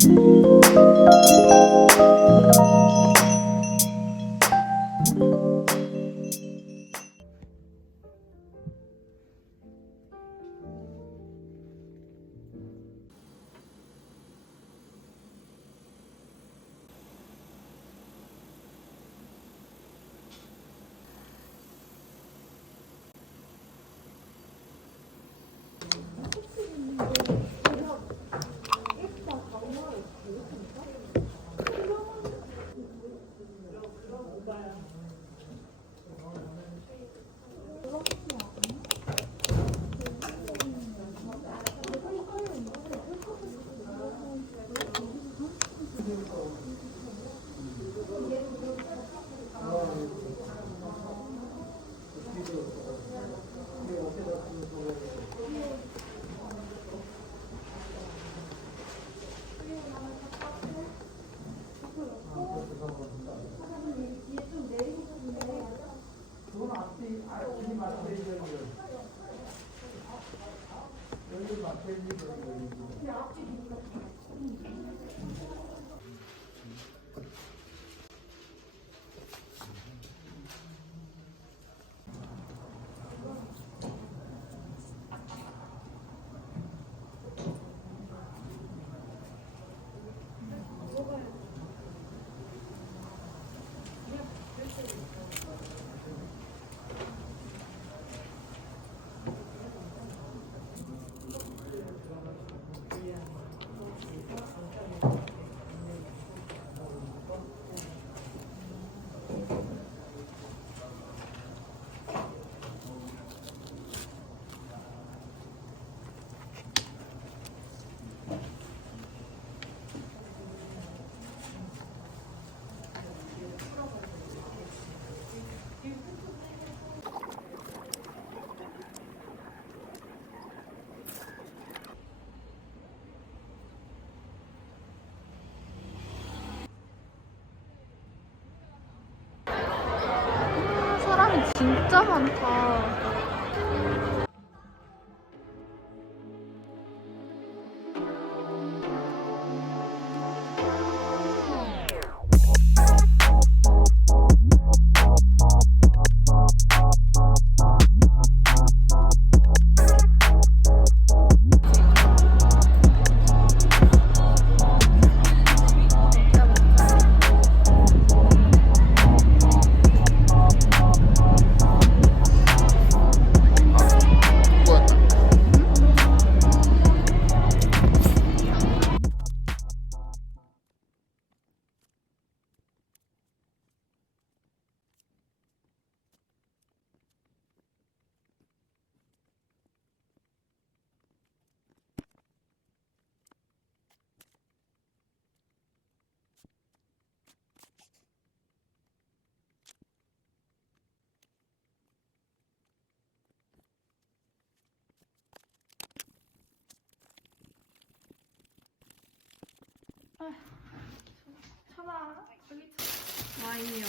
사람 진짜 많다. 천아, 여기 와인이요.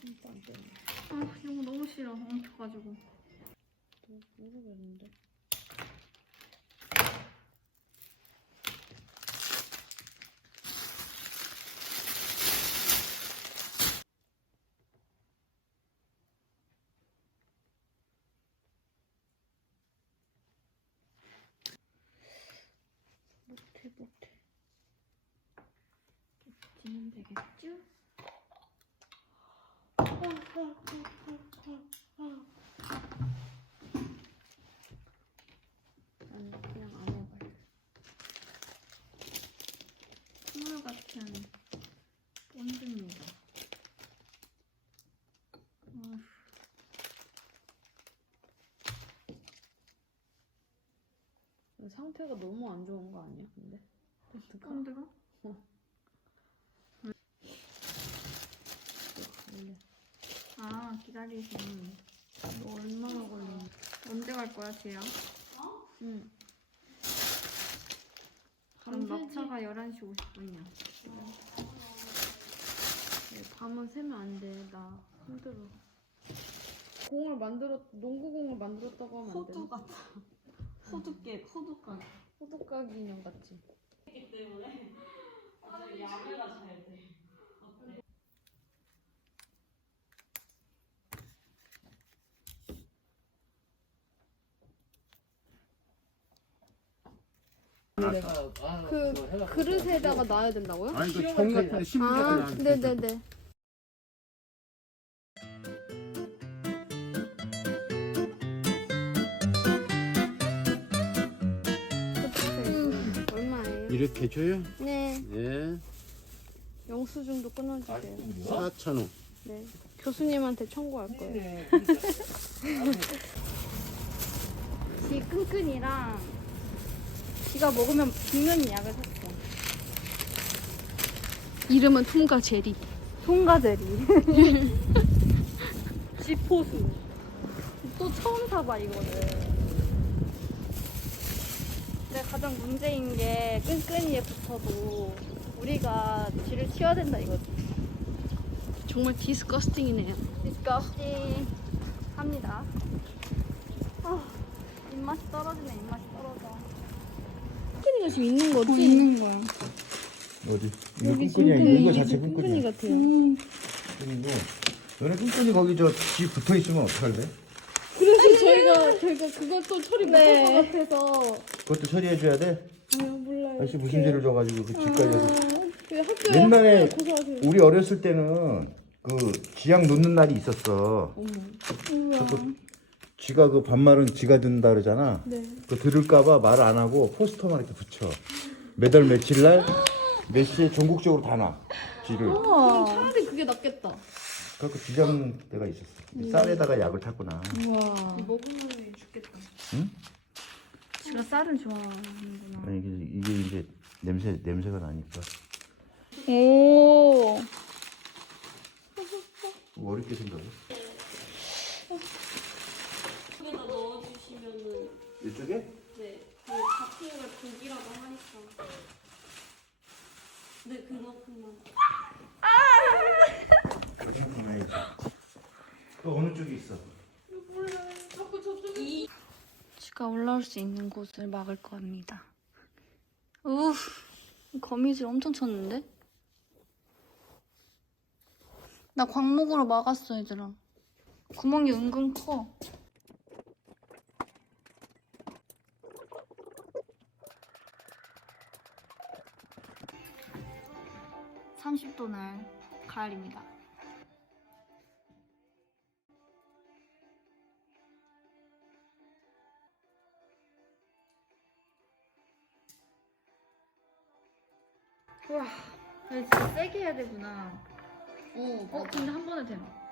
진짜 안 되네. 아, 이런 거 너무 싫어. 엉켜가지고. 또 모르겠는데. 못해 못해. 지면 되겠죠? 난 그냥 안 해봐요. 선물 같은 본드입니다. 아, 상태가 너무 안 좋은 거 아니야? 근데 본드가 본드가? 원래 아, 기다리시면. 너 얼마나 걸리니? 언제 갈 거야, 쟤야? 응. 그럼. 막차가 11시 50분이야. 네, 밤은 새면 안 돼. 나 힘들어. 공을 만들었 농구공을 만들었다고 하면 안 되나? 호두 같아. 호두깨, 호두가. 호두까기 인형 같지. 기 때문에 아주 야매가 잘 돼. 그 그릇에다가 놔야 된다고요? 아니 그 청 같은 신문 같은 아, 거 하나 네네네. 음, 얼마예요? 이렇게 줘요? 네, 네. 영수증도 끊어주세요. 4천 원. 네, 교수님한테 청구할 거예요. 지 끈끈이랑 지가 먹으면 죽는 약을 샀어. 이름은 톰과 제리. 통과제리. 지포수. 또 처음 사봐 이거를. 근데 가장 문제인 게 끈끈이에 붙어도 우리가 쥐를 치워야 된다 이거지. 정말 디스커스팅이네요. 디스커스팅 합니다. 아, 입맛이 떨어지네 입맛이 떨어져. 끈끈이가 지금 있는 거지? 있는 거야. 어디? 이거 여기 끈끈이야. 끈끈이, 이거 자체 끈끈이 끈끈이야. 같아요. 끈끈이고. 너네 끈끈이 거기 저쥐 붙어 있으면 어떡할래? 그래서 저희가 저희가 그것도 처리 못할 네. 것 같아서 그것도 처리해 줘야 돼. 아유 몰라요. 아저씨 무슨 죄를 줘가지고 그 집까지 해서. 그 학교에 옛날에 학교에 고소하세요. 우리 어렸을 때는 그 쥐약 놓는 날이 있었어. 어머. 그 쥐가 그 반말은 쥐가 든다 그러잖아. 네. 그 들을까봐 말 안 하고 포스터만 이렇게 붙여. 매달 며칠 날 몇 시에 전국적으로 다 놔. 쥐를. 그럼 차라리 그게 낫겠다. 그래서 쥐 잡는 데가 있었어. 쌀에다가 약을 탔구나. 우와. 먹으면 죽겠다. 응? 쥐가 쌀을 좋아하는구나. 아니 이게, 이게 이제 냄새 냄새가 나니까. 오. 어렵게 생각해. 여기다 넣어주시면은 이쪽에? 네, 그 같은 걸 고기라고 하니까. 네, 그만큼만. 가야지. 또 어느 쪽에 있어? 자꾸 저쪽에 쥐가 올라올 수 있는 곳을 막을 겁니다. 우, 거미줄 엄청 쳤는데? 나 광목으로 막았어, 얘들아. 구멍이 은근 커. (30도) 날 가을입니다. 우와, 이거 진짜 세게 해야 되구나. 어. 어, 근데 한 번에 됨.